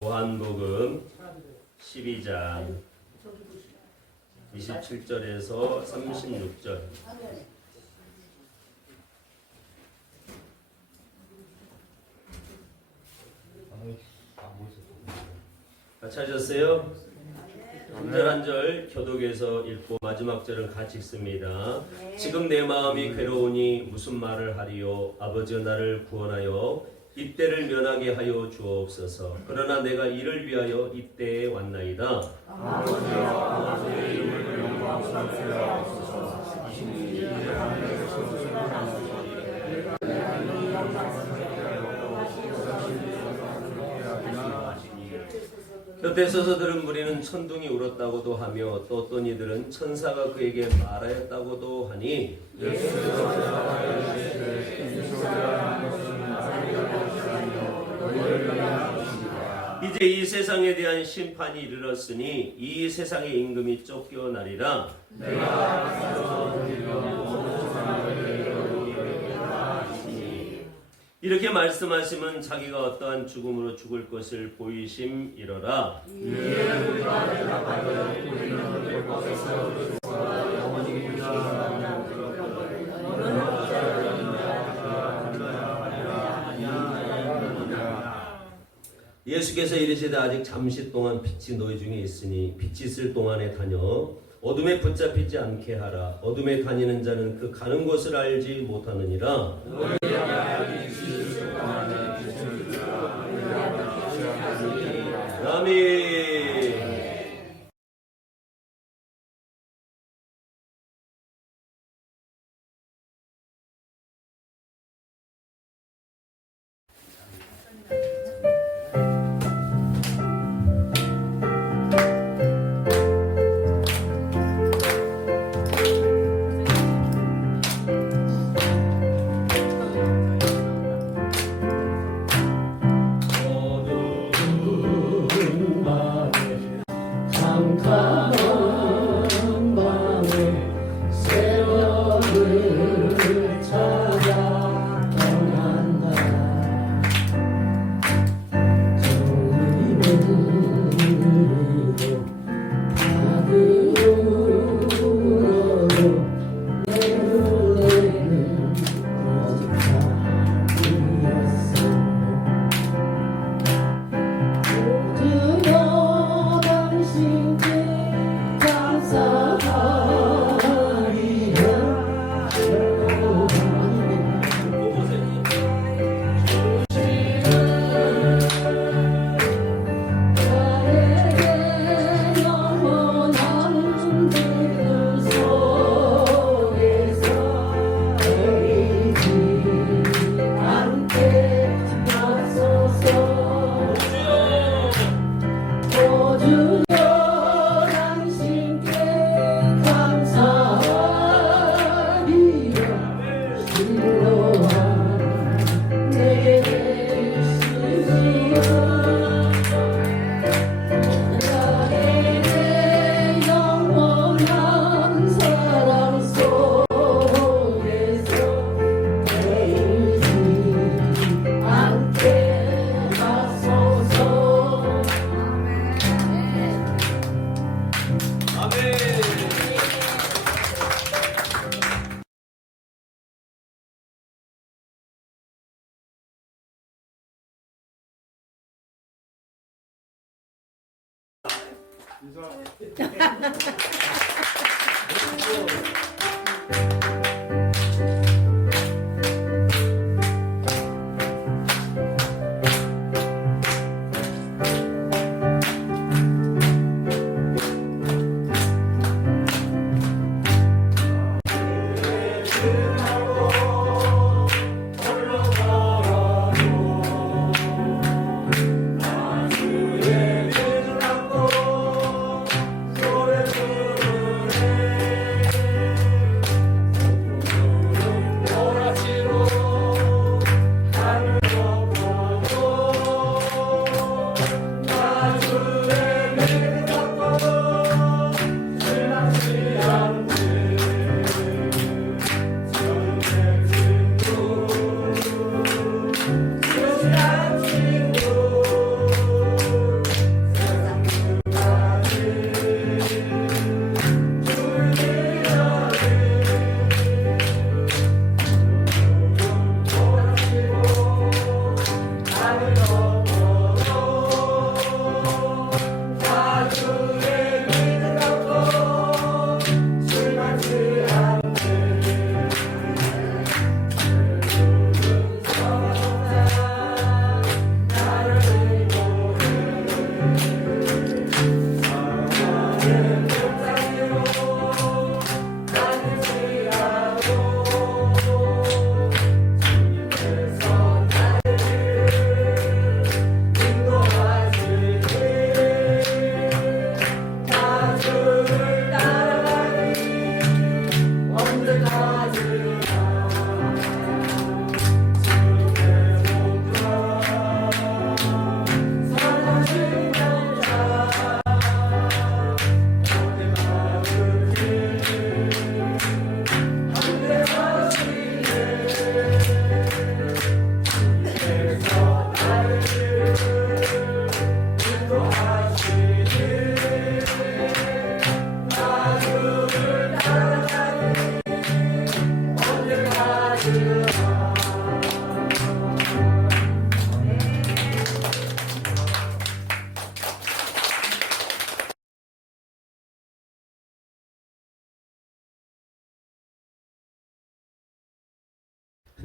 요한복음 12장 27절에서 36절. 다 찾으셨어요? 한 절 한 절 교독해서 읽고 마지막 절은 같이 읽습니다. 지금 내 마음이 괴로우니 무슨 말을 하리요? 아버지여 나를 구원하여 이때를 면하게 하여 주옵소서. 그러나 내가 이를 위하여 이때에 왔나이다. 아버지여 아버지의 이름을 영광스럽게 하옵소서. 곁에 서서 들은 무리는 천둥이 울었다고도 하며 또 어떤 이들은 천사가 그에게 말하였다고도 하니 이제 이 세상에 대한 심판이 이르렀으니 이 세상의 임금이 쫓겨나리라. 이렇게 말씀하시면 자기가 어떠한 죽음으로 죽을 것을 보이심이러라. 예수께서 이르시되 아직 잠시 동안 빛이 너희 중에 있으니 빛이 있을 동안에 다녀 어둠에 붙잡히지 않게 하라. 어둠에 다니는 자는 그 가는 곳을 알지 못하느니라. 아멘.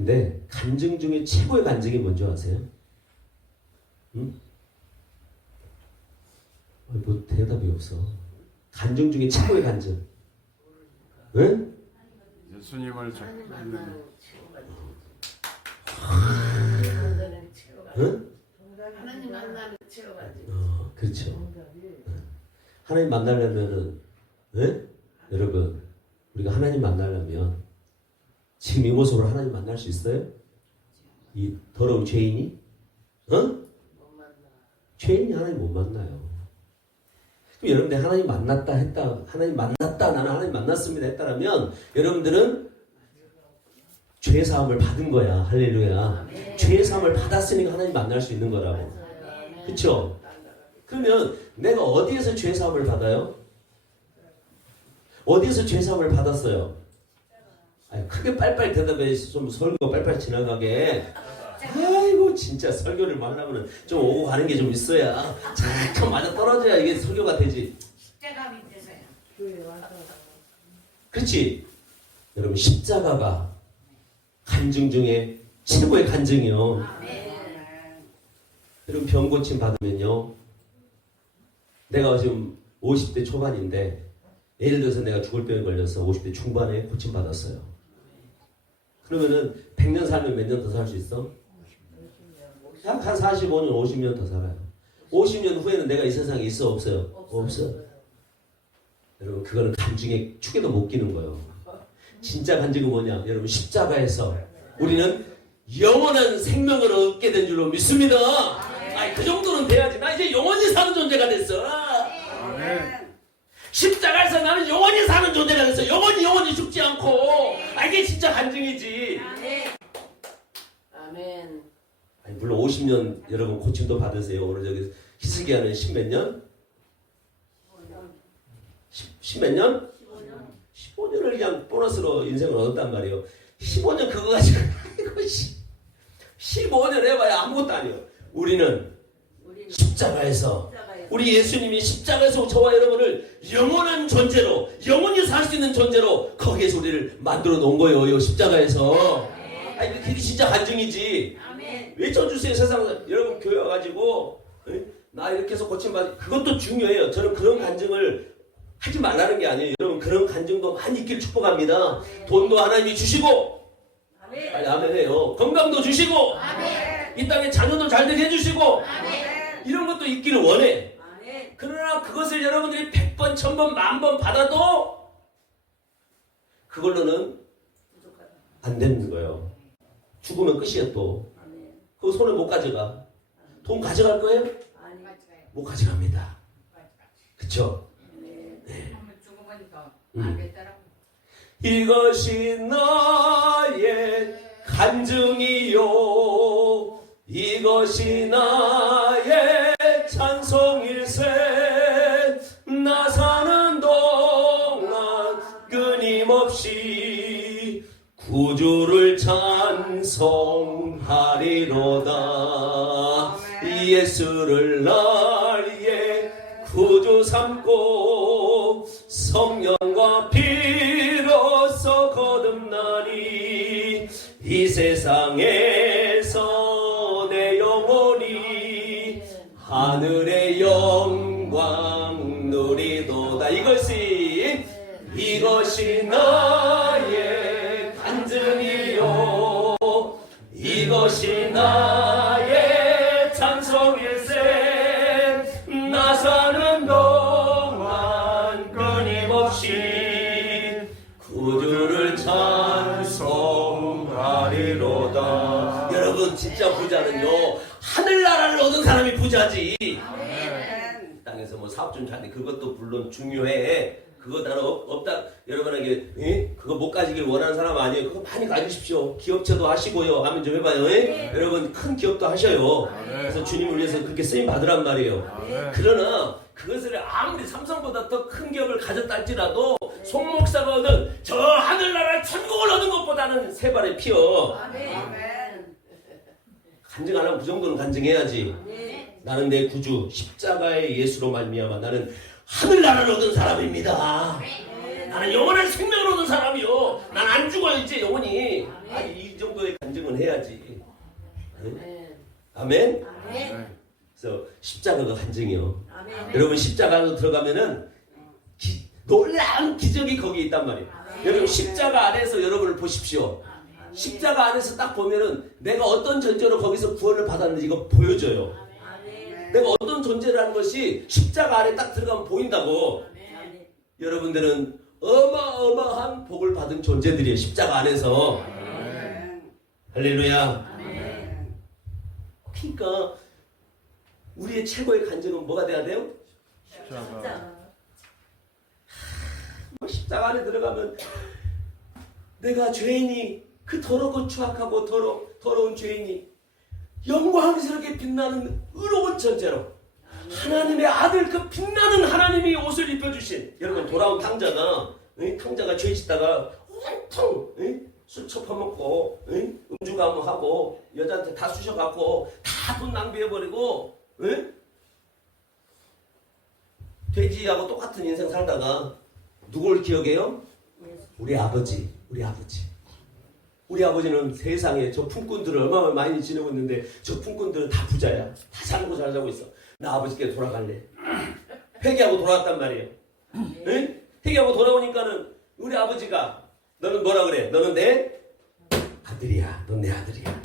근데 간증 중에 최고의 간증이 뭔지 아세요? 응? 뭐 대답이 없어. 간증 중에 최고의 간증. 응? 예수님을 응? 하나님 만나는 채워가지고. 그렇죠. 하나님 만나려면은, 예? 여러분, 우리가 하나님 만나려면 지금 이 모습으로 하나님 만날 수 있어요? 이 더러운 죄인이? 죄인이 하나님 못 만나요. 그럼 여러분들 하나님 만났다 했다, 하나님 만났다, 나는 하나님 만났습니다 했다라면 여러분들은 죄 사함을 받은 거야. 할렐루야. 죄 사함을 받았으니까 하나님 만날 수 있는 거라고. 그렇죠? 그러면 내가 어디에서 죄 사함을 받아요? 어디에서 죄 사함을 받았어요? 아니, 크게 빨리빨리 대답해. 좀 설교 빨리빨리 지나가게. 아이고 진짜 설교를 하려면 좀 오고 가는 게 좀 있어야 잠깐 맞아 떨어져야 이게 설교가 되지. 십자가 밑에서요. 그렇지? 여러분 십자가가 간증 중에 최고의 간증이요. 여러분 병 고침 받으면요, 내가 지금 50대 초반인데 예를 들어서 내가 죽을 병에 걸려서 50대 중반에 고침 받았어요. 그러면은 100년 살면 몇 년 더 살 수 있어? 한 45년, 50년 더 살아요. 50년 후에는 내가 이 세상에 있어 없어요? 없어. 여러분 그거는 간증의 축에도 못 끼는 거예요. 진짜 간증은 뭐냐? 여러분 십자가에서 우리는 영원한 생명을 얻게 된 줄로 믿습니다. 아니, 그 정도는 돼야지. 나 이제 영원히 사는 존재가 됐어. 십자가에서 나는 영원히 사는 존재가 됐어. 영원히 죽지 않고. 아, 이게 진짜 간증이지. 아멘. 아니, 물론 50년 여러분 고침도 받으세요. 오늘 저기 히스기야는 10몇 년? 10몇 년? 15년을 그냥 보너스로 인생을 얻었단 말이에요. 15년 그거 가지고 이거 15년 해봐야 아무것도 아니에요. 우리는 십자가에서 우리 예수님이 십자가에서 저와 여러분을 영원한 존재로 영원히 살 수 있는 존재로 거기에서 우리를 만들어 놓은 거예요. 십자가에서. 아니 그게 진짜 간증이지. 외쳐주세요. 세상 여러분 교회 와가지고 나 이렇게 해서 고침받 그것도 중요해요. 저는 그런 간증을 하지 말라는 게 아니에요. 여러분 그런 간증도 많이 있길 축복합니다. 돈도 하나님이 주시고 빨리 아멘 해요. 건강도 주시고 이 땅에 자녀도 잘 되게 해주시고 이런 것도 있기를 원해. 그러나 그것을 여러분들이 100번, 1000번, 10,000번 받아도 그걸로는 안 되는 거예요. 죽으면 끝이야 또. 그거 손에 못 가져가. 돈 가져갈 거예요? 못 가져갑니다. 그쵸? 네. 이것이 나의 간증이요 이것이 나의 찬송일세 나 사는 동안 끊임없이 구주를 찬송하리로다 예수를 나의 구주 삼고 성령과 피로써 거듭나니 이 세상에서 내 영혼이 하늘의 영광 누리도다 이것이 나의 간증이요 이것이 나의 찬송일세 나 사는 동안 끊임없이 구주를 찬송하리로다. 여러분 진짜 부자는요 하늘나라를 얻은 사람이 부자지. 땅에서 뭐 사업 좀 잘 돼 그것도 물론 중요해. 그거 나는 없다 여러분에게 그거 못 가지길 원하는 사람 아니에요. 그거 많이 가지십시오. 기업체도 하시고요. 아멘 좀 해봐요. 여러분 큰 기업도 하셔요. 그래서 주님을 위해서 그렇게 쓰임 받으란 말이에요. 그러나 그것을 아무리 삼성보다 더 큰 기업을 가졌다 할지라도 송 목사가 얻은 저 하늘나라 천국을 얻은 것보다는 세 발의 피어. 간증 안 하면 그 정도는 간증해야지. 나는 내 구주 십자가의 예수로 말미암아 나는 하늘나라를 얻은 사람입니다. 나는 영원한 생명을 얻은 사람이요. 난 안 죽어요 이제 영원히. 이 정도의 간증. 간증은 해야지. 응? 네. 아멘? 아멘. 그래서 십자가가 간증이요. 아멘. 여러분 십자가로 들어가면은 놀라운 기적이 거기 있단 말이에요. 아멘. 여러분 십자가 안에서 여러분을 보십시오. 아멘. 십자가 안에서 딱 보면은 내가 어떤 존재로 거기서 구원을 받았는지 이거 보여줘요. 아멘. 내가 어떤 존재라는 것이 십자가 안에 딱 들어가면 보인다고. 아멘. 여러분들은 어마어마한 복을 받은 존재들이에요. 십자가 안에서. 할렐루야. 아멘. 그러니까 우리의 최고의 간증은 뭐가 돼야 돼요? 십자가. 십자가 안에 들어가면 내가 죄인이 그 더럽고 추악하고 더러운 죄인이 영광스럽게 빛나는 의로운 존재로 하나님의 아들 그 빛나는 하나님이 옷을 입혀주신 여러분 돌아온 탕자가 죄 짓다가 온통 술 처퍼먹고 음주 감옥하고 여자한테 다 쑤셔갖고 다 돈 낭비해버리고 돼지하고 똑같은 인생 살다가 누굴 기억해요? 우리 아버지. 우리 아버지는 세상에 저 품꾼들을 얼마나 많이 지내고 있는데 저 품꾼들은 다 부자야. 다 잘 먹고 잘 자고 있어. 나 아버지께 돌아갈래. 회개하고 돌아왔단 말이에요. 응? 회개하고 돌아오니까는 우리 아버지가 너는 뭐라 그래? 너는 내 아들이야. 넌 내 아들이야.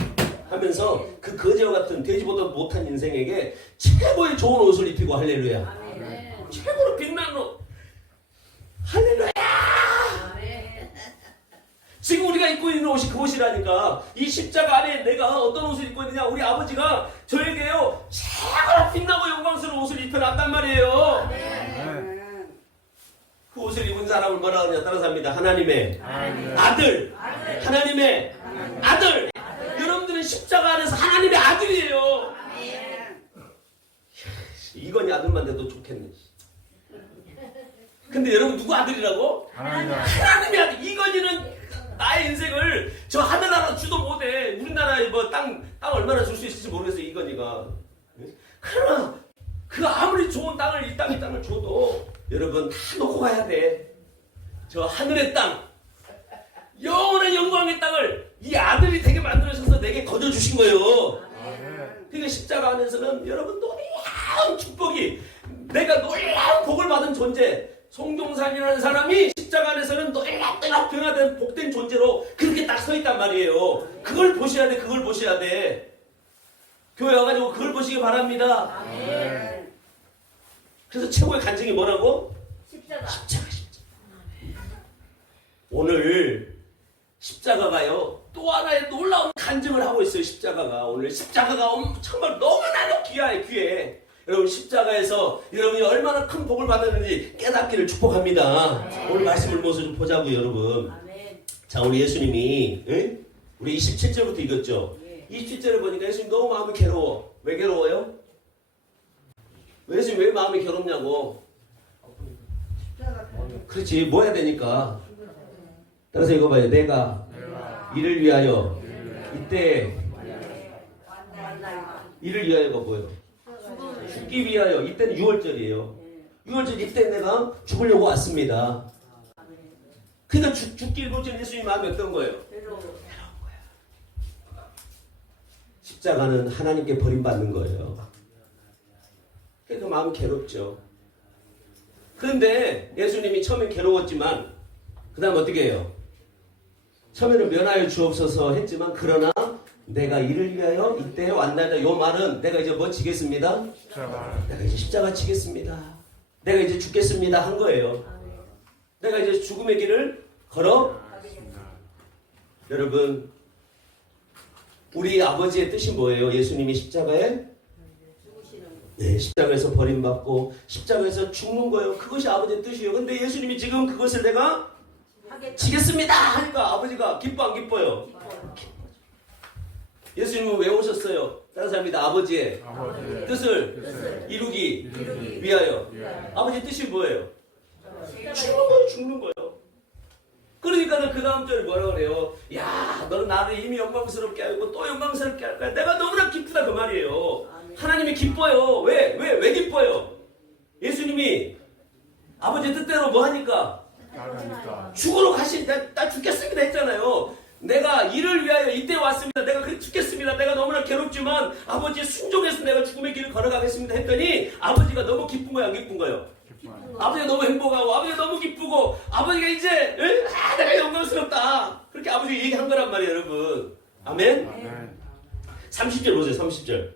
하면서 그 거지와 같은 돼지보다 못한 인생에게 최고의 좋은 옷을 입히고 할렐루야. 아멘. 최고로 빛나는 옷. 할렐루야. 아멘. 지금 우리가 입고 있는 옷이 그 옷이라니까. 이 십자가 안에 내가 어떤 옷을 입고 있느냐. 우리 아버지가 저에게요 최고로 빛나고 영광스러운 옷을 입혀놨단 말이에요. 그 옷을 입은 사람을 뭐라 하느냐. 따라서 합니다. 하나님의 아들. 하나님의 아들. 여러분들은 십자가 안에서 하나님의 아들이에요. 이건희 아들만 돼도 좋겠네. 근데 여러분 누구 아들이라고? 하나님의 아들. 이건희는 나의 인생을 저 하늘나라 주도 못해. 우리나라에 뭐 땅 얼마나 줄 수 있을지 모르겠어요. 이건희가. 그러나 그 아무리 좋은 땅을 이 땅을 줘도 여러분 다 놓고 가야 돼. 저 하늘의 땅, 영원한 영광의 땅을 이 아들이 되게 만들어셔서 내게 거둬주신 거예요. 그러니까 십자가 안에서는 여러분 놀라운 축복이, 내가 놀라운 복을 받은 존재, 송종산이라는 사람이 십자가 안에서는 놀랍도록 변화된 복된 존재로 그렇게 딱 서 있단 말이에요. 그걸 보셔야 돼. 그걸 보셔야 돼. 교회 와가지고 그걸 보시기 바랍니다. 아멘. 그래서 최고의 간증이 뭐라고? 십자가. 십자가. 오늘 십자가가요 또 하나의 놀라운 간증을 하고 있어요. 십자가가 오늘 십자가가 정말 너무나도 귀해. 여러분 십자가에서 여러분이 얼마나 큰 복을 받았는지 깨닫기를 축복합니다. 오늘 말씀을 모습 보자고요, 여러분. 아멘. 자, 우리 예수님이 우리 27절부터 읽었죠. 27절을 보니까 예수님 너무 마음이 괴로워. 왜 괴로워요? 예수님 왜 마음이 괴롭냐고. 그렇지, 뭐 해야 되니까. 따라서 읽어봐요. 내가 이를 위하여 이때 이를 위하여가 뭐예요? 죽기 위하여. 이때는 6월절이에요. 6월절 이때 내가 죽으려고 왔습니다. 그러니까 죽기를 볼 예수님 마음이 어떤 거예요? 십자가는 하나님께 버림받는 거예요. 그러니까 마음이 괴롭죠. 그런데 예수님이 처음엔 괴로웠지만 그 다음 어떻게 해요? 처음에는 면하여 주옵소서 했지만 그러나 내가 이를 위하여 이때 왔나이다. 요 말은 내가 이제 뭐 지겠습니다? 내가 이제 십자가 지겠습니다. 내가 이제 죽겠습니다 한 거예요. 내가 이제 죽음의 길을 걸어. 여러분 우리 아버지의 뜻이 뭐예요? 예수님이 십자가에 십자가에서 버림받고 십자가에서 죽는 거예요. 그것이 아버지의 뜻이에요. 근데 예수님이 지금 그것을 내가 지겠습니다 하니까 아버지가 기뻐 안 기뻐요? 예수님은 왜 오셨어요? 다른 사람입니다. 아버지의 뜻을 이루기 위하여. 아버지의 뜻이 뭐예요? 죽는 거예요. 그러니까 그 다음 절에 뭐라 그래요? 야, 너는 나를 이미 영광스럽게 하고 또 영광스럽게 할 거야. 내가 너무나 기쁘다 그 말이에요. 하나님이 기뻐요. 왜 기뻐요? 예수님이 아버지 뜻대로 뭐 하니까? 죽으러 가신, 나 죽겠습니다 했잖아요. 내가 이를 위하여 이때 왔습니다. 내가 그래 죽겠습니다. 내가 너무나 괴롭지만 아버지의 순종해서 내가 죽음의 길을 걸어가겠습니다 했더니 아버지가 너무 기쁜 거야, 안 기쁜 거예요? 아버지가 너무 행복하고 아버지가 너무 기쁘고 아버지가 이제 내가 영광스럽다 그렇게 아버지가 얘기한 거란 말이에요, 여러분. 아멘. 30절 보세요. 30절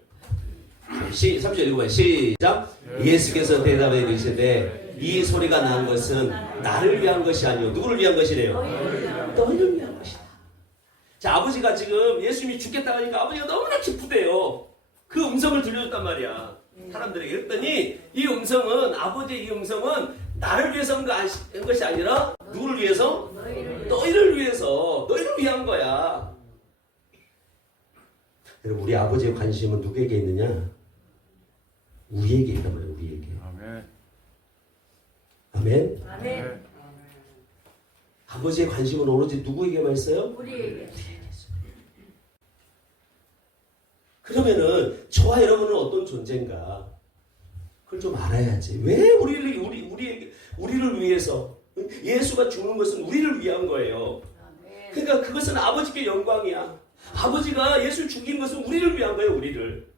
30절 읽어봐요. 시작. 예수께서 대답해 이르시되 이 소리가 난 것은 나를 위한 것이 아니요 누구를 위한 것이래요? 너희를 위한 것이다. 자, 아버지가 지금 예수님이 죽겠다 하니까 아버지가 너무나 기쁘대요. 그 음성을 들려줬단 말이야, 사람들에게. 그랬더니 이 음성은, 아버지의 이 음성은 나를 위해서 한 것이 아니라 누구를 위해서? 너희를 위해서, 너희를 위한 거야. 여러분, 우리 아버지의 관심은 누구에게 있느냐? 우리에게 있단 말이에요. 우리에게. 아멘. 아멘. 아버지의 관심은 오로지 누구에게만 있어요? 우리에게. 그러면은 저와 여러분은 어떤 존재인가? 그걸 좀 알아야지. 왜 우리를 위해서 예수가 죽는 것은 우리를 위한 거예요. 그러니까 그것은 아버지께 영광이야. 아버지가 예수 죽인 것은 우리를 위한 거예요, 우리를.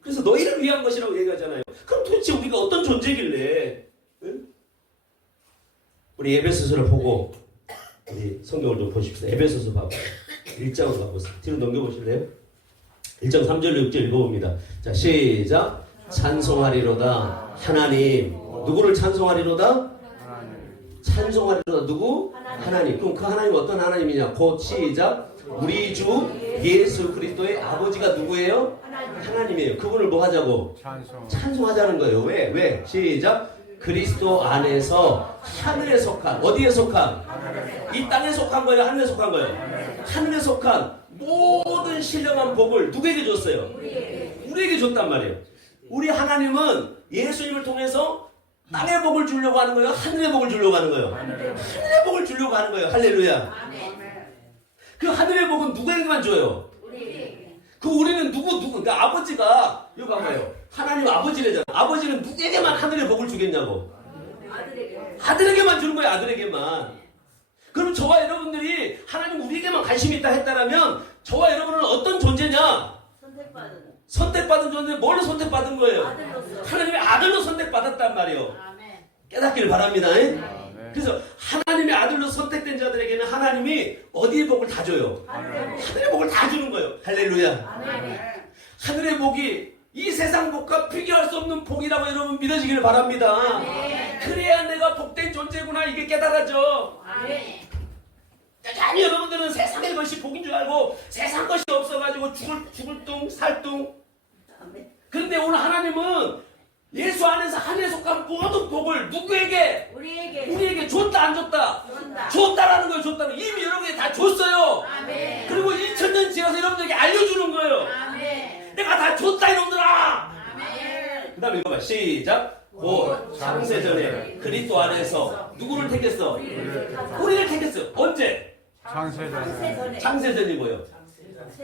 그래서 너희를 위한 것이라고 얘기하잖아요. 그럼 도대체 우리가 어떤 존재길래? 응? 우리 에베소서를 보고 우리 성경을 좀 보십시다. 에베소서 봐봐. 1장으로 가보세요. 뒤로 넘겨보실래요? 1장 3절로 6절 읽어봅니다. 자, 시작. 찬송하리로다 하나님. 누구를 찬송하리로다? 찬송하리로다 누구? 하나님. 그럼 그 하나님 어떤 하나님이냐? 곧 시작. 우리 주 예수 그리스도의 아버지가 누구예요? 하나님이에요. 그분을 뭐 하자고? 찬송하자는 거예요. 왜? 시작. 그리스도 안에서 하늘에 속한, 어디에 속한? 이 땅에 속한 거예요? 하늘에 속한 거예요? 하늘에 속한 모든 신령한 복을 누구에게 줬어요? 우리에게 줬단 말이에요. 우리 하나님은 예수님을 통해서 땅의 복을 주려고 하는 거예요? 하늘의 복을 주려고 하는 거예요? 하늘의 복을 주려고 하는 거예요. 할렐루야. 그 하늘의 복은 누구에게만 줘요? 그 우리는 누구 그러니까 아버지가 이거 봐봐요. 하나님 아버지래잖아. 아버지는 누구에게만 하늘의 복을 주겠냐고. 아들에게만 주는 거예요. 아들에게만. 그럼 저와 여러분들이 하나님 우리에게만 관심이 있다 했다라면 저와 여러분은 어떤 존재냐? 선택받은 존재. 뭘로 선택받은 거예요? 하나님의 아들로 선택받았단 말이에요. 깨닫기를 바랍니다. 그래서 하나님의 아들로 선택된 자들에게는 하나님이 어디의 복을 다 줘요? 하늘의 복을 다 주는 거예요. 할렐루야. 하늘의 복이 이 세상 복과 비교할 수 없는 복이라고 여러분 믿어지기를 바랍니다. 그래야 내가 복된 존재구나 이게 깨달아져. 아니, 여러분들은 세상의 것이 복인 줄 알고 세상 것이 없어가지고 죽을 뚱 살 뚱. 그런데 오늘 하나님은 예수 안에서 하늘에 속한 모든 복을 누구에게? 우리에게 줬다 안 줬다? 줬다라는 거예요. 줬다는 거예요. 이미 여러분에게 다 줬어요. 그리고 2000년 지나서 여러분들에게 알려주는 거예요. 내가 다 줬다 이놈들아. 그 다음에 읽어봐. 시작. 곧 창세전에 그리스도 안에서 누구를 택했어? 우리를 택했어. 언제? 창세전이 뭐예요?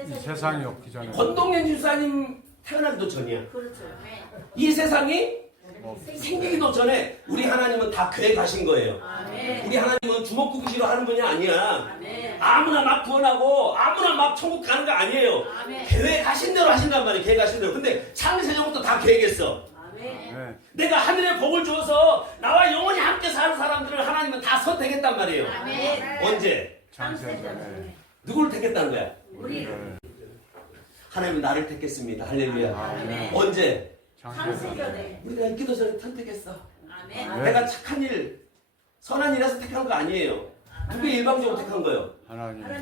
이 세상이 없기 전에. 권동현 집사님 태어나기도 전이야. 이 세상이 생기기도 전에 우리 하나님은 다 계획하신 거예요. 우리 하나님은 주먹구구시로 하는 분이 아니야. 아무나 막 구원하고 아무나 막 천국 가는 거 아니에요. 계획하신 대로 하신단 말이에요. 계획하신 대로. 근데 창세전부터 다 계획했어. 내가 하늘의 복을 주어서 나와 영원히 함께 사는 사람들을 하나님은 다 선택했단 말이에요. 언제? 창세전에. 누구를 택했다는 거야? 우리를. 하나님은 나를 택했습니다. 할렐루야. 언제? 창세전에. 우리가 있기도 전에 선택했어. 내가 착한 일, 선한 일에서 택한 거 아니에요. 누가 일방적으로 택한 거예요?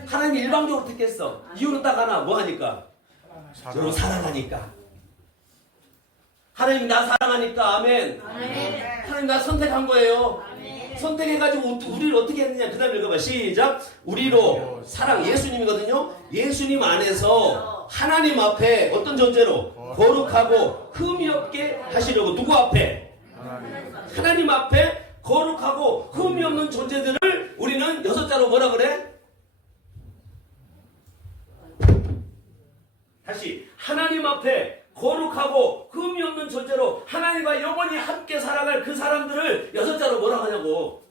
하나님 일방적으로 택했어. 이유는 딱 하나. 뭐 하니까? 여러분 사랑하니까. 하나님 나 사랑하니까. 아멘. 하나님 나 선택한 거예요. 선택해가지고 우리를 어떻게 했느냐. 그 다음에 읽어봐. 시작. 우리로 사랑 예수님이거든요. 예수님 안에서 하나님 앞에 어떤 존재로? 거룩하고 흠이 없게 하시려고. 누구 앞에? 하나님 앞에 거룩하고 흠이 없는 존재들을 우리는 6자로 뭐라 그래? 다시. 하나님 앞에 거룩하고 흠이 없는 존재로 하나님과 영원히 함께 살아갈 그 사람들을 6자로 뭐라 하냐고.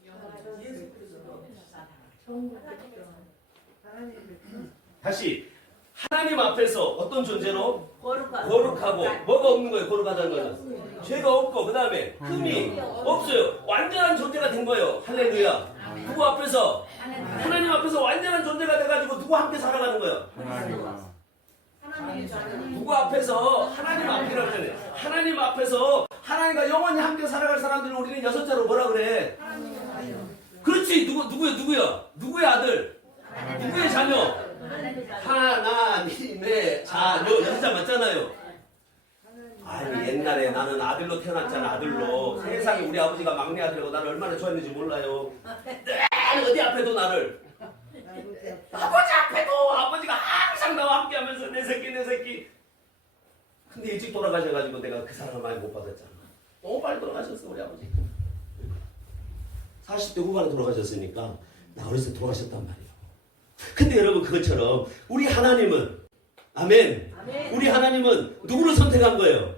다시 하나님 앞에서 어떤 존재로 거룩하고. 거룩하고 뭐가 없는 거예요? 거룩하다는 거는 죄가 없고 그 다음에 흠이 없어요. 완전한 존재가 된 거예요. 할렐루야. 누구 앞에서? 하나님 앞에서 완전한 존재가 돼가지고 누구 함께 살아가는 거예요? 하나님과 누구 앞에서? 하나님 앞이라고 그래. 하나님 앞에서 하나님과 영원히 함께 살아갈 사람들은 우리는 6자로 뭐라 그래? 그렇지. 누구야? 누구의 아들? 누구의 자녀? 하나님의 자녀. 6자 맞잖아요. 아니 옛날에 나는 아들로 태어났잖아. 아들로. 세상에 우리 아버지가 막내 아들이고 나를 얼마나 좋아했는지 몰라요. 늘 어디 앞에도 나를 아버지 앞에도 아버지가 항상 나와 함께 하면서 내 새끼. 근데 일찍 돌아가셔가지고 내가 그 사랑을 많이 못 받았잖아. 너무 빨리 돌아가셨어 우리 아버지. 40대 후반에 돌아가셨으니까 나 어렸을 때 돌아가셨단 말이에요. 근데 여러분 그것처럼 우리 하나님은 아멘. 우리 하나님은 누구를 선택한 거예요?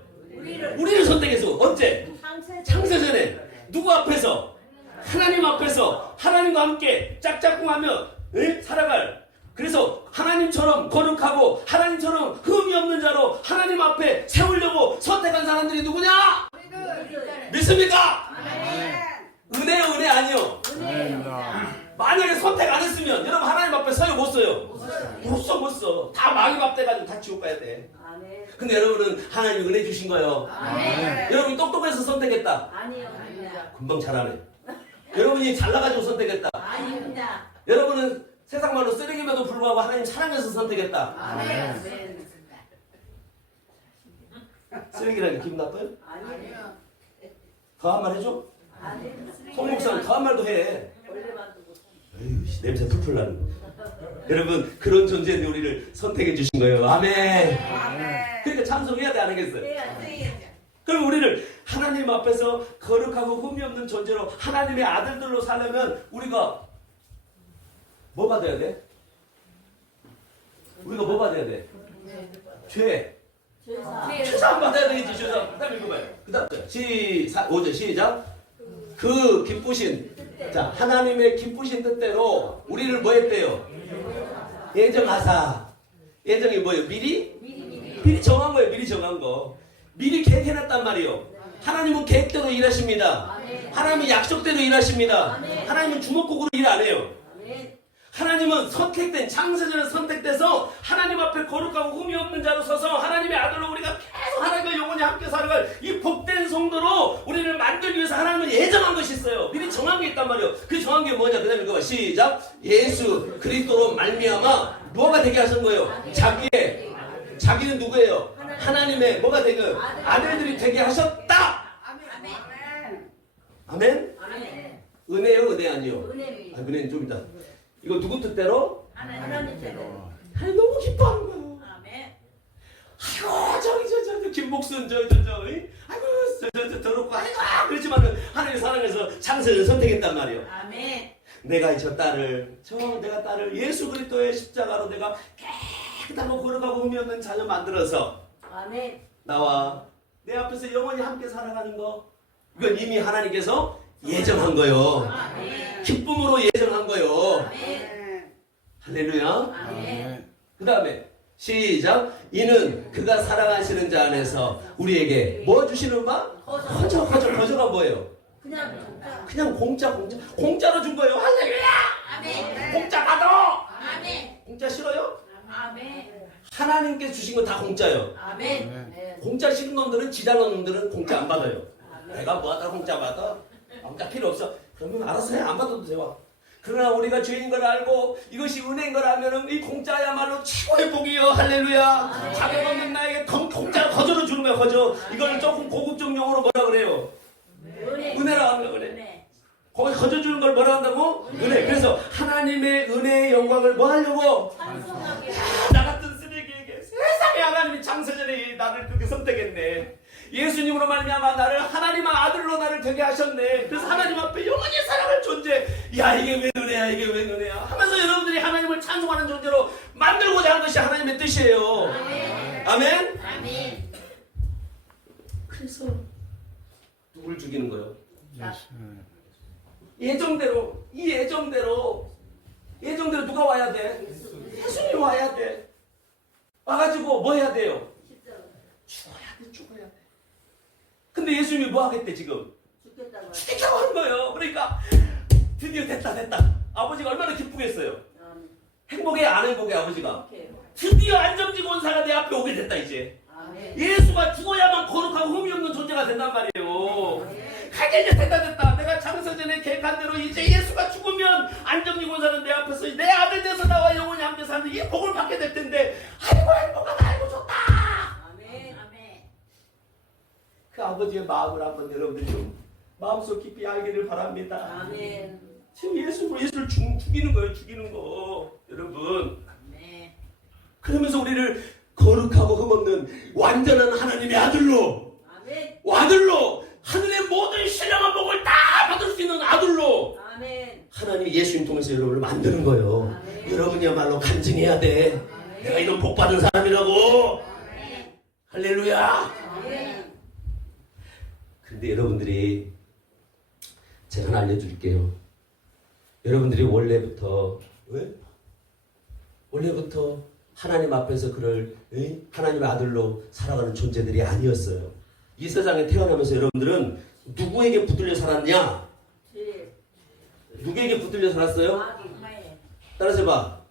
우리를 선택해서 언제? 창세전에 누구 앞에서? 하나님 앞에서 하나님과 함께 짝짝꿍하며 살아갈. 그래서 하나님처럼 거룩하고 하나님처럼 흠이 없는 자로 하나님 앞에 세우려고 선택한 사람들이 누구냐? 믿습니까? 은혜 아니요. 아멘이다. 만약에 선택 안 했으면 여러분 하나님 앞에 서요 못 서요? 못 써. 다 망이밥 돼가지고 다 지옥 가야 돼. 근데 여러분은 하나님이 은혜 주신 거예요. 여러분이 똑똑해서 선택했다. 금방 잘하네. 여러분이 잘나가지고 선택했다. 여러분은 세상 말로 쓰레기임에도 불구하고 하나님 사랑해서 선택했다. 쓰레기라는 게 기분 나빠요? 더 한 말 해줘? 송 목사는 더 한 말도 해. 에휴, 냄새 풀풀 나는. 여러분 그런 존재인데 우리를 선택해 주신 거예요. 아멘. 그러니까 참석해야 돼 안 하겠어요? 그럼 우리를 하나님 앞에서 거룩하고 흠이 없는 존재로 하나님의 아들들로 살려면 우리가 뭐 받아야 돼? 우리가 뭐 받아야 돼? 죄. 죄상 받아야 되겠지. 죄상. 그 다음에 읽어봐요. 그 다음 5절 시작. 그 기쁘신 자 하나님의 기쁘신 뜻대로 우리를 뭐 했대요? 예정하사. 예정이 뭐예요? 미리 정한 거예요. 미리 정한 거. 미리 계획해놨단 말이에요. 하나님은 계획대로 일하십니다. 하나님은 약속대로 일하십니다. 하나님은 주먹구구로 일 안 해요. 하나님은 선택된 창세전에 선택돼서 하나님 앞에 거룩하고 흠이 없는 자로 서서 하나님의 아들로 우리가 계속 하나님과 영원히 함께 살아갈 이 복된 성도로 우리를 만들기 위해서 하나님은 예정한 것이 있어요. 미리 정한 게 있단 말이에요. 그 정한 게 뭐냐? 그 다음에 그거 시작. 예수 그리스도로 말미암아 뭐가 되게 하신 거예요? 자기는 누구예요? 하나님의 뭐가 되게 아들들이 되게 하셨다. 아멘. 은혜요 은혜 아니요? 은혜는 좀 이따. 이거 누구 뜻대로? 하나님 뜻대로. 하나님 너무 기뻐하는 거예요. 아이고 저기 김복순 아이고 더럽고 아이고 그렇지만은 하나님 사랑해서 창세를 선택했단 말이에요. 내가 저 딸을 내가 딸을 예수 그리스도의 십자가로 내가 깨끗하고 거룩하고 흠이 없는 자녀 만들어서 나와 내 앞에서 영원히 함께 살아가는 거 이건 이미 하나님께서 예정한 거요. 기쁨으로 예정한 거요. 할렐루야. 그 다음에 시작. 이는 그가 사랑하시는 자 안에서 우리에게 뭐 주시는 바? 거저가 뭐예요? 그냥 공짜로 준 거예요. 할렐루야. 공짜 받아. 공짜 싫어요? 하나님께 주신 건 다 공짜예요. 공짜 싫은 놈들은 지랄한 놈들은 공짜 안 받아요. 내가 뭐하다 공짜 받아? 공짜 필요 없어. 그러면 알아서 해. 안 받아도 돼요. 그러나 우리가 죄인 걸 알고 이것이 은혜인 걸 알면 이 공짜야말로 최고의 복이요. 할렐루야. 자격 없는 나에게 공짜 거저로 주는 거야. 거저. 이걸 조금 고급적 용어로 뭐라 그래요? 은혜라고 하는 거야. 은혜. 거기 거저 주는 걸 뭐라 한다고? 은혜. 그래서 하나님의 은혜의 영광을 뭐 하려고? 나 같은 쓰레기에게 세상에 하나님이 창세전에 나를 그렇게 선택했네. 예수님으로 말미암아 나를 하나님의 아들로 나를 되게 하셨네. 그래서 하나님 앞에 영원히 살아갈 존재. 야 이게 왜 은혜야 이게 왜 은혜야 하면서 여러분들이 하나님을 찬송하는 존재로 만들고자 하는 것이 하나님의 뜻이에요. 아멘. 그래서 누굴 죽이는 거예요? 예정대로 누가 와야 돼? 하겠대 지금. 죽겠다고. 죽겠다고 하는 거예요. 그러니까 드디어 됐다. 아버지가 얼마나 기쁘겠어요. 행복해 안 행복해 아버지가. 드디어 안정직 원사가 내 앞에 오게 됐다 이제. 예수가 죽어야만 거룩하고 흠이 없는 존재가 된단 말이에요. 하게 이제 됐다. 내가 장서전에 계획한 대로 이제 예수가 죽으면 안정직 원사는 내 앞에서 내 아들 돼서 나와 영원히 함께 사는 이 복을 받게 될 텐데 아이고 행복하다 아이고 좋다. 그 아버지의 마음을 한번 여러분들 좀 마음속 깊이 알기를 바랍니다. 지금 예수를 죽이는 거예요. 죽이는 거 여러분. 그러면서 우리를 거룩하고 흠없는 완전한 하나님의 아들로 하늘의 모든 신령한 복을 다 받을 수 있는 아들로 하나님이 예수님 통해서 여러분을 만드는 거예요. 여러분이야말로 간증해야 돼. 내가 이런 복 받은 사람이라고. 할렐루야. 그런데 여러분들이 제가 하나 알려줄게요. 여러분들이 원래부터 하나님 앞에서 그럴 하나님의 아들로 살아가는 존재들이 아니었어요. 이 세상에 태어나면서 여러분들은 누구에게 붙들려 살았냐? 누구에게 붙들려 살았어요? 따라서 해봐.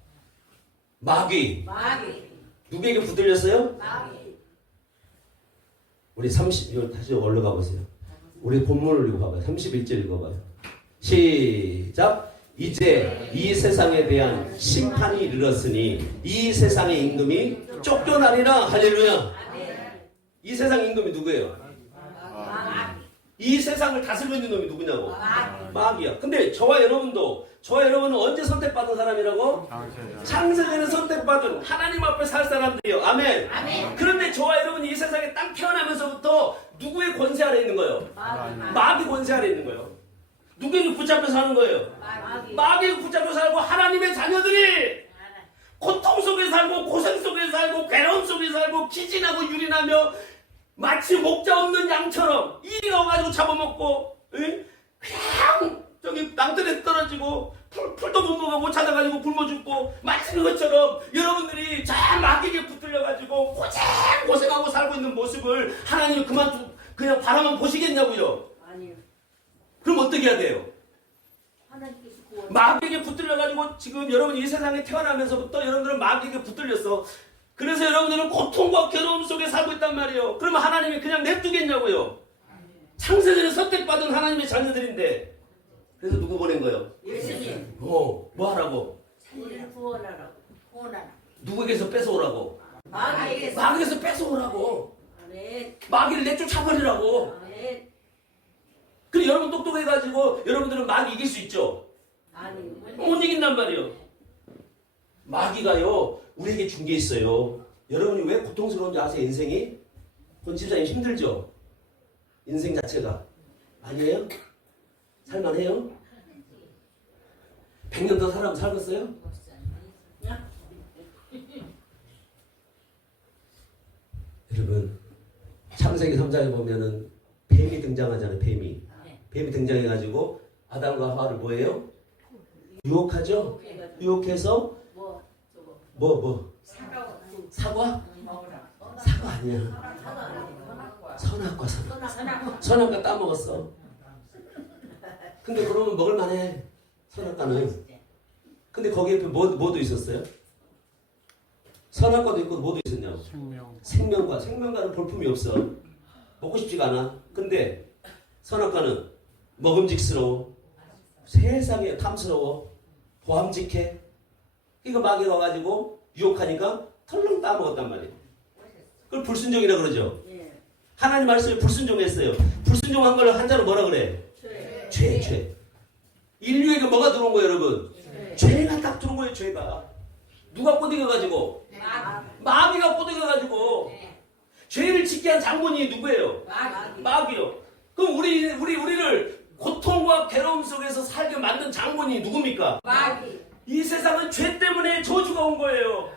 마귀. 누구에게 붙들렸어요? 우리 이거 다시 올라가 보세요. 우리 본문을 읽어봐요. 31절 읽어봐요. 시작. 이제 이 세상에 대한 심판이 이르렀으니 이 세상의 임금이 쫓겨나리라. 할렐루야. 이 세상 임금이 누구예요? 이 세상을 다스리고 있는 놈이 누구냐고? 마귀야. 근데 저와 여러분은 언제 선택받은 사람이라고? 창세전에 선택받은 하나님 앞에 살 사람들이요. 아멘. 그런데 저와 여러분이 이 세상에 딱 태어나면서부터 누구의 권세 아래 있는 거예요? 마귀 권세 아래 있는 거예요. 누구에게 붙잡혀 사는 거예요? 마귀에게 붙잡혀 살고 하나님의 자녀들이 고통 속에 살고 고생 속에 살고 괴로움 속에 살고 기진하고 유린하며 마치 목자 없는 양처럼 이리 가가지고 잡아먹고 그냥 저기 땅들에 떨어지고 풀도 못 먹어 못 찾아가지고 굶어 죽고 마치는 것처럼 여러분들이 저 마귀에게 붙들려가지고 고생하고 살고 있는 모습을 하나님이 그냥 바라만 보시겠냐고요? 아니요. 그럼 어떻게 해야 돼요? 하나님께서 구원. 마귀에게 붙들려가지고 지금 여러분 이 세상에 태어나면서부터 여러분들은 마귀에게 붙들렸어. 그래서 여러분들은 고통과 괴로움 속에 살고 있단 말이에요. 그러면 하나님이 그냥 냅두겠냐고요? 창세전에 선택받은 하나님의 자녀들인데. 그래서 누구 보낸 거예요? 예수님. 뭐 하라고? 우리를 구원하라고. 누구에게서 뺏어오라고? 마귀에게서. 마귀에서 뺏어오라고. 아멘. 마귀를 내쫓아버리라고. 아멘. 그럼 여러분 똑똑해가지고 여러분들은 마귀 이길 수 있죠? 아니요. 못 이긴단 말이에요. 마귀가요 우리에게 준 게 있어요. 여러분이 왜 고통스러운지 아세요? 인생이? 권집사님 힘들죠? 인생 자체가 아니에요? 살만해요? 100년 더 살아면 살겠어요? 여러분 창세기 3장에 보면은 뱀이 등장하잖아요. 뱀이 등장해가지고 아담과 하와를 뭐예요? 유혹하죠? 유혹해서 사과? 사과 아니야. 선악과 선악과 따먹었어. 근데 그러면 먹을만해. 선악과는. 근데 거기에 뭐도 있었어요? 선악과도 있고 뭐도 있었냐고. 생명과는 볼품이 없어. 먹고 싶지가 않아. 근데 선악과는 먹음직스러워. 세상에 탐스러워. 보암직해. 이거 마귀가 와가지고 유혹하니까 털렁 따먹었단 말이에요. 그걸 불순종이라 그러죠. 하나님 말씀에 불순종했어요. 불순종한 걸 한자로 뭐라 그래? 죄. 인류에게 뭐가 들어온 거예요, 여러분? 죄가 딱 들어온 거예요, 죄가. 누가 꼬드겨가지고? 마귀가 꼬드겨가지고. 죄를 짓게 한 장본인이 누구예요? 마귀요. 그럼 우리를 고통과 괴로움 속에서 살게 만든 장본인이 누굽니까? 마귀. 이 세상은 죄 때문에 저주가 온 거예요.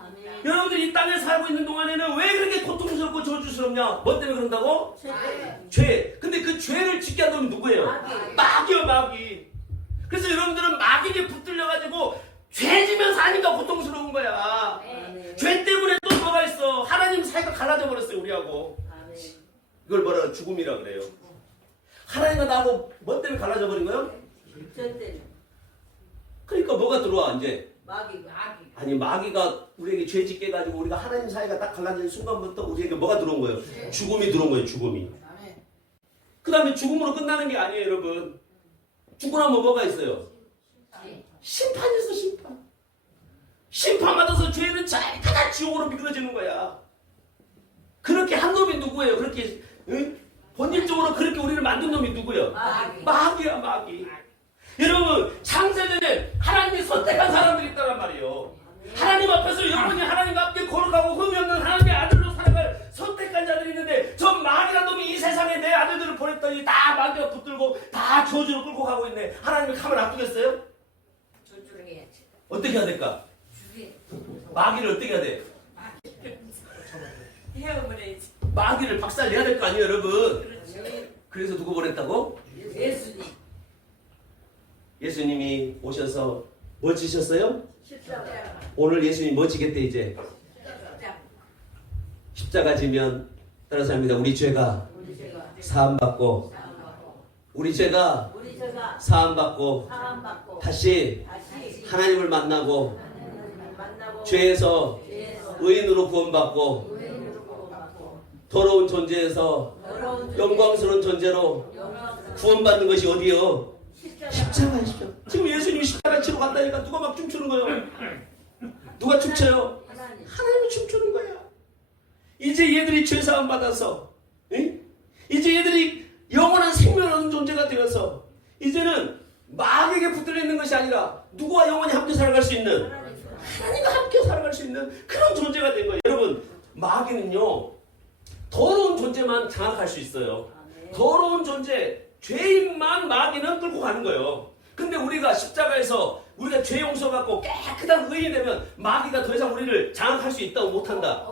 아멘. 여러분들이 이 땅에 살고 있는 동안에는 왜 그렇게 고통스럽고 저주스럽냐? 뭐 때문에 그런다고? 죄. 근데 그 죄를 짓게 한 놈이 누구예요? 마귀요, 마귀. 그래서 여러분들은 마귀에 붙들려가지고 죄 지면서 하니까 고통스러운 거야. 죄 때문에 또 뭐가 있어? 하나님 사이가 갈라져 버렸어요, 우리하고. 이걸 뭐라 죽음이라 그래요. 하나님과 나하고 뭐 때문에 갈라져 버린 거예요? 절대 그러니까 뭐가 들어와 이제? 마귀. 아니 마귀가 우리에게 죄 짓게 해가지고 우리가 하나님 사이가 딱 갈라지는 순간부터 우리에게 뭐가 들어온 거예요? 죽음이 들어온 거예요. 죽음이. 그 다음에 죽음으로 끝나는 게 아니에요, 여러분. 죽고 나면 뭐가 있어요? 심판이 있어, 심판. 심판받아서 죄는 다 지옥으로 미끄러지는 거야. 그렇게 한 놈이 누구예요? 그렇게 본질적으로 그렇게 우리를 만든 놈이 누구예요? 마귀야, 마귀. 여러분, 창세전에 하나님이 선택한 사람들이 있다란 말이에요. 하나님 앞에서 영원히 하나님과 함께 거룩하고 흠이 없는 하나님의 아들로 살아갈 선택한 자들이 있는데 저 마귀란 놈이 이 세상에 내 아들들을 보냈더니 다 마귀가 붙들고 다 저주로 끌고 가고 있네. 하나님이 가만 안 두겠어요? 어떻게 해야 될까? 마귀를 어떻게 해야 돼? 마귀를 박살내야 될 거 아니에요, 여러분? 그래서 누구 보냈다고? 예수님. 예수님이 오셔서 뭐 지셨어요? 십자가. 오늘 예수님 뭐 지겠대 이제? 십자가 지면 따라서 합니다. 우리 죄가 사함받고 우리 죄가 사함받고 다시 하나님을 만나고 죄에서 의인으로 구원받고 더러운 존재에서 영광스러운 존재로 구원받는 것이 어디요? 십자가이시죠. 지금 예수님이 십자가 치러 간다니까 누가 막 춤추는 거예요? 누가 춤춰요? 하나님이 춤추는 거야. 이제 얘들이 죄사함 받아서 이제 얘들이 영원한 생명을 얻는 존재가 되어서 이제는 마귀에게 붙들려 있는 것이 아니라 누구와 영원히 함께 살아갈 수 있는 하나님과 함께 살아갈 수 있는 그런 존재가 된 거예요. 여러분, 마귀는요 더러운 존재만 장악할 수 있어요. 더러운 존재, 죄인만 마귀는 끌고 가는 거예요. 근데 우리가 십자가에서 우리가 죄 용서받고 깨끗한 의인이 되면 마귀가 더 이상 우리를 장악할 수 있다고 못한다.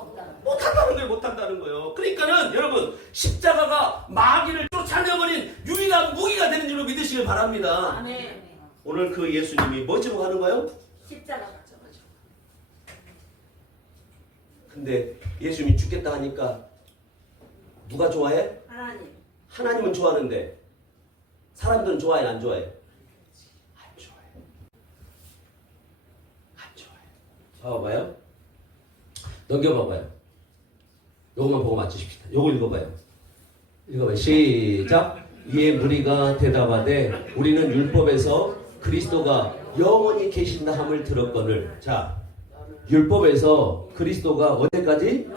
못한다는 거예요. 못한다는 거예요. 그러니까는 여러분, 십자가가 마귀를 쫓아내버린 유일한 무기가 되는 줄로 믿으시길 바랍니다. 오늘 그 예수님이 뭐 지고 가는 거예요? 십자가. 근데 예수님이 죽겠다 하니까 누가 좋아해? 하나님. 하나님은 좋아하는데 사람들은 좋아해 안 좋아해? 안 좋아해. 안 좋아해. 봐봐요. 넘겨봐봐요. 요것만 보고 맞추십시다. 요거 읽어봐요. 읽어봐요. 시작. 이에 무리가 대답하되 우리는 율법에서 그리스도가 영원히 계신다 함을 들었거늘. 자, 율법에서 그리스도가 언제까지?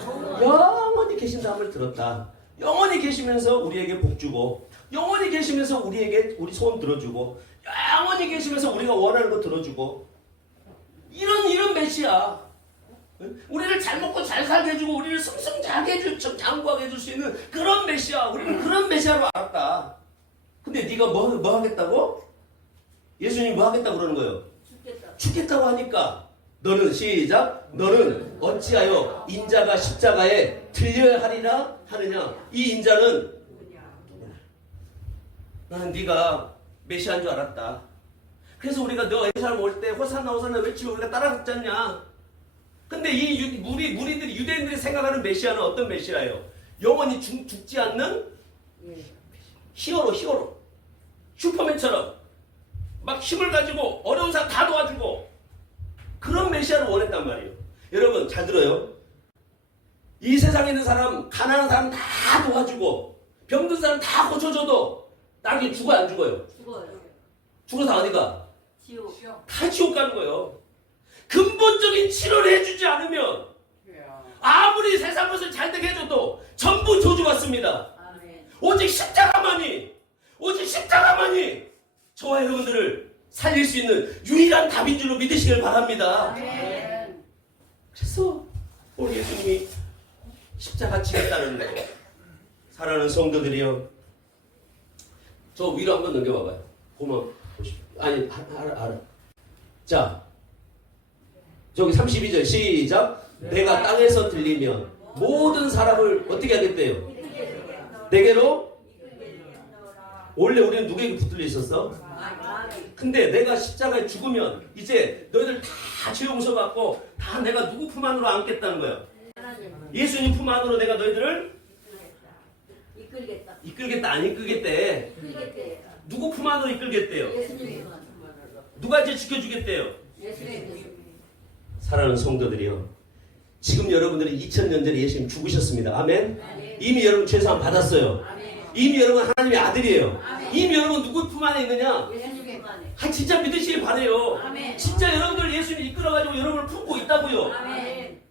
영원히 계신다 함을 들었다. 영원히 계시면서 우리에게 복 주고 영원히 계시면서 우리에게 우리 소원 들어주고 영원히 계시면서 우리가 원하는 거 들어주고 이런 메시아. 우리를 잘 먹고 잘 살게 해주고 우리를 승승장하게 해주고 장구하게 해줄 수 있는 그런 메시아. 우리는 그런 메시아로 알았다. 근데 네가 뭐 하겠다고? 예수님이 뭐 하겠다고 그러는 거예요? 죽겠다고 하니까 너는 시작. 너는 어찌하여 인자가 십자가에 들려야 하리라 하느냐. 이 인자는 나는 네가 메시아인 줄 알았다. 그래서 우리가 너 예루살렘 올 때 호산나 호산나 외치고 우리가 따라갔지 않냐. 근데 이 무리들이 유대인들이 생각하는 메시아는 어떤 메시아예요? 영원히 죽지 않는 히어로. 슈퍼맨처럼 막 힘을 가지고 어려운 사람 다 도와주고 그런 메시아를 원했단 말이에요. 여러분 잘 들어요. 이 세상에 있는 사람, 가난한 사람 다 도와주고 병든 사람 다 고쳐줘도 나중에 죽어요 안 죽어요? 죽어서 어디가? 지옥. 다 지옥 가는 거예요. 근본적인 치료를 해주지 않으면 아무리 세상 것을 잘 되게 해줘도 전부 저주받습니다. 오직 십자가만이 저와 여러분들을 살릴 수 있는 유일한 답인 줄로 믿으시길 바랍니다. 그래서 우리 예수님이 십자가 지겠다는 거예요. 사랑하는 성도들이요, 저 위로 한번 넘겨봐봐요. 보면 보십시오. 아니 알아. 자, 저기 32절 시작. 내가 땅에서 들리면 모든 사람을 어떻게 하겠대요? 내게로. 원래 우리는 누구에게 붙들려 있었어? 근데 내가 십자가에 죽으면 이제 너희들 다 죄 용서받고 다 내가 누구 품 안으로 안겠다는 거야? 예수님 품 안으로 내가 너희들을 이끌겠다. 이끌겠다 안 이끌겠대? 이끌겠대. 누구 품 안으로 이끌겠대요? 예수님. 누가 이제 지켜주겠대요? 예수님. 사랑하는 성도들이요, 지금 여러분들이 2000년 전에 예수님 죽으셨습니다. 아멘. 이미 여러분 죄사함 받았어요. 이미 여러분 하나님의 아들이에요. 이미 여러분 누구 품 안에 있느냐? 예수님만에. 진짜 믿으시길 바래요. 아멘. 진짜 여러분들 예수님 이끌어가지고 여러분을 품고 있다고요. 아멘.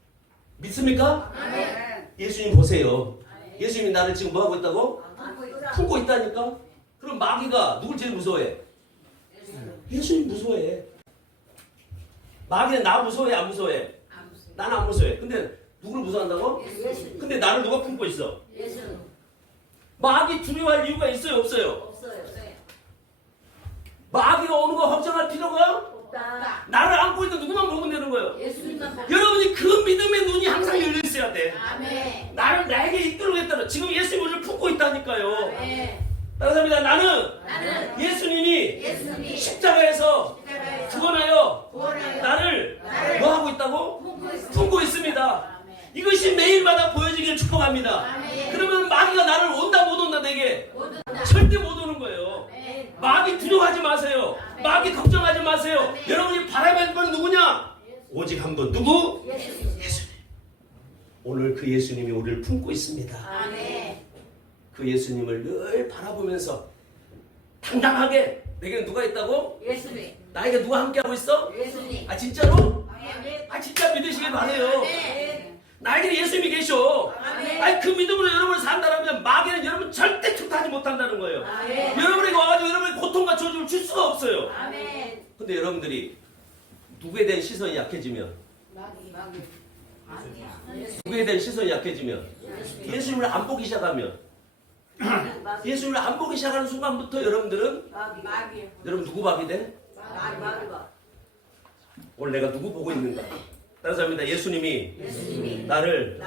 믿습니까? 아멘. 예수님 보세요. 예수님이 나를 지금 뭐하고 있다고? 안고 있다. 품고 있다니까? 그럼 마귀가 누굴 제일 무서워해? 예수님 무서워해. 마귀는 나 무서워해 안 무서워해? 나는 안 무서워해. 근데 누구를 무서워한다고? 예수님. 근데 나를 누가 품고 있어? 예수님. 마귀 두려워할 이유가 있어요 없어요? 없어요. 마귀가 오는 거 걱정할 필요가 없다. 나를 안고 있는 누구만 보면 되는 거예요. 예수님만 보고. 여러분이 그 믿음의 눈이 항상 열려 있어야 돼. 아멘. 나를 나에게 이끌겠다는, 지금 예수님 우리를 품고 있다니까요. 아멘. 따라합니다. 나는 나는 예수님이 예수님이 십자가에서 십자가에서 구원하여 구원하여 나를 나를 뭐 하고 있다고? 품고 있습니다. 품고 있습니다. 이것이 매일마다 보여지길 축복합니다. 아멘. 그러면 마귀가 나를 온다 못 온다 내게 모든 절대 못 오는 거예요. 아멘. 마귀 두려워하지 마세요. 마귀 걱정하지 마세요. 아멘. 여러분이 바라볼 분은 누구냐? 오직 한 분. 누구? 예수님. 예수님. 오늘 그 예수님이 우리를 품고 있습니다. 아멘. 그 예수님을 늘 바라보면서 당당하게, 내게 누가 있다고? 예수님. 나에게 누가 함께하고 있어? 예수님. 진짜로? 아멘. 진짜 믿으시길 바래요. 아멘. 나에게는 예수님이 계셔. 아멘. 그 믿음으로 여러분을 산다면 마귀는 여러분 절대 툭하지 못한다는 거예요. 아멘. 여러분에게 와가지고 여러분의 고통과 저주를 줄 수가 없어요. 아멘. 근데 여러분들이 누구에 대한 시선이 약해지면, 누구에 대한 시선이 약해지면, 예수님을 안 보기 시작하면, 예수님을 안 보기 시작하는 순간부터 여러분들은 여러분 누구 밥이 돼? 오늘 내가 누구 보고 있는가? 따라서 합니다. 예수님이 나를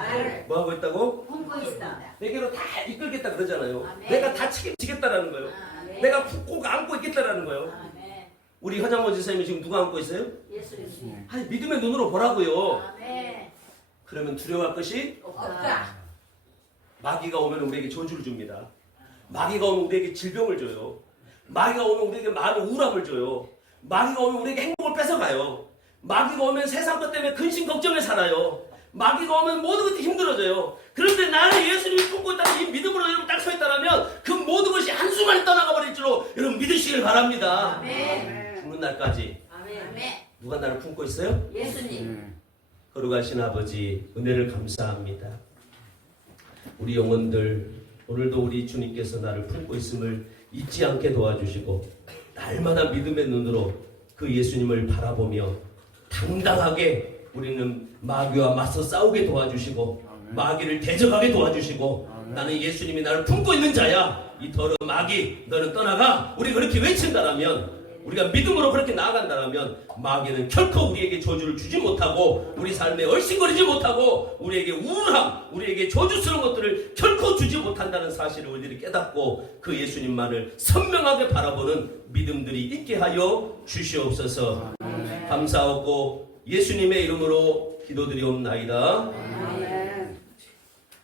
뭐 하고 있다고? 품고 있다. 내게로 다 이끌겠다 그러잖아요. 아멘. 내가 다 책임지겠다라는 거예요. 아멘. 내가 품고 안고 있겠다라는 거예요. 아멘. 우리 현장모 지사님이 지금 누가 안고 있어요? 예수님. 믿음의 눈으로 보라고요. 아멘. 그러면 두려워할 것이, 없다. 마귀가 오면 우리에게 저주를 줍니다. 마귀가 오면 우리에게 질병을 줘요. 마귀가 오면 우리에게 마음의 우울함을 줘요. 마귀가 오면 우리에게 행복을 뺏어가요. 마귀가 오면 세상 것 때문에 근심 걱정에 살아요. 마귀가 오면 모든 것이 힘들어져요. 그런데 나를 예수님이 품고 있다는 이 믿음으로 여러분 딱 서 있다면 그 모든 것이 한순간에 떠나가 버릴 줄로 여러분 믿으시길 바랍니다. 아멘. 죽는 날까지 아멘. 누가 나를 품고 있어요? 예수님. 거룩하신 아버지, 은혜를 감사합니다. 우리 영혼들, 오늘도 우리 주님께서 나를 품고 있음을 잊지 않게 도와주시고 날마다 믿음의 눈으로 그 예수님을 바라보며 당당하게 우리는 마귀와 맞서 싸우게 도와주시고 마귀를 대적하게 도와주시고 나는 예수님이 나를 품고 있는 자야, 이 더러운 마귀 너는 떠나가, 우리 그렇게 외친다라면, 우리가 믿음으로 그렇게 나아간다면 마귀는 결코 우리에게 저주를 주지 못하고 우리 삶에 얼씬거리지 못하고 우리에게 우울함, 우리에게 저주스러운 것들을 결코 주지 못한다는 사실을 우리들이 깨닫고 그 예수님만을 선명하게 바라보는 믿음들이 있게 하여 주시옵소서. 감사하고 예수님의 이름으로 기도드리옵나이다.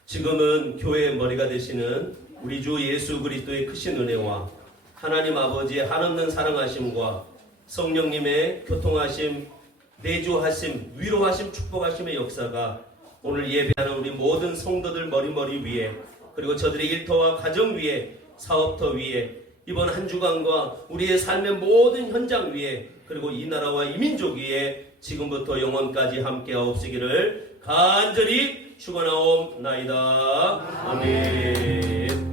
지금은 교회의 머리가 되시는 우리 주 예수 그리스도의 크신 은혜와 하나님 아버지의 한없는 사랑하심과 성령님의 교통하심, 내주하심, 위로하심, 축복하심의 역사가 오늘 예배하는 우리 모든 성도들 머리 위에, 그리고 저들의 일터와 가정 위에, 사업터 위에, 이번 한 주간과 우리의 삶의 모든 현장 위에, 그리고 이 나라와 이 민족 위에 지금부터 영원까지 함께하옵시기를 간절히 축원하옵나이다. 아멘.